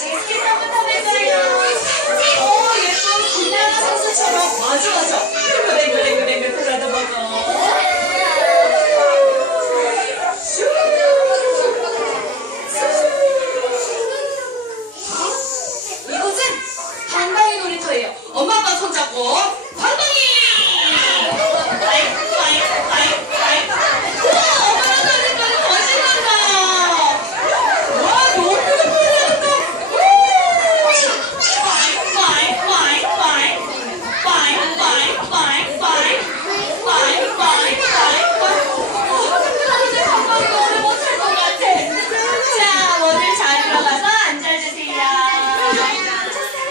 나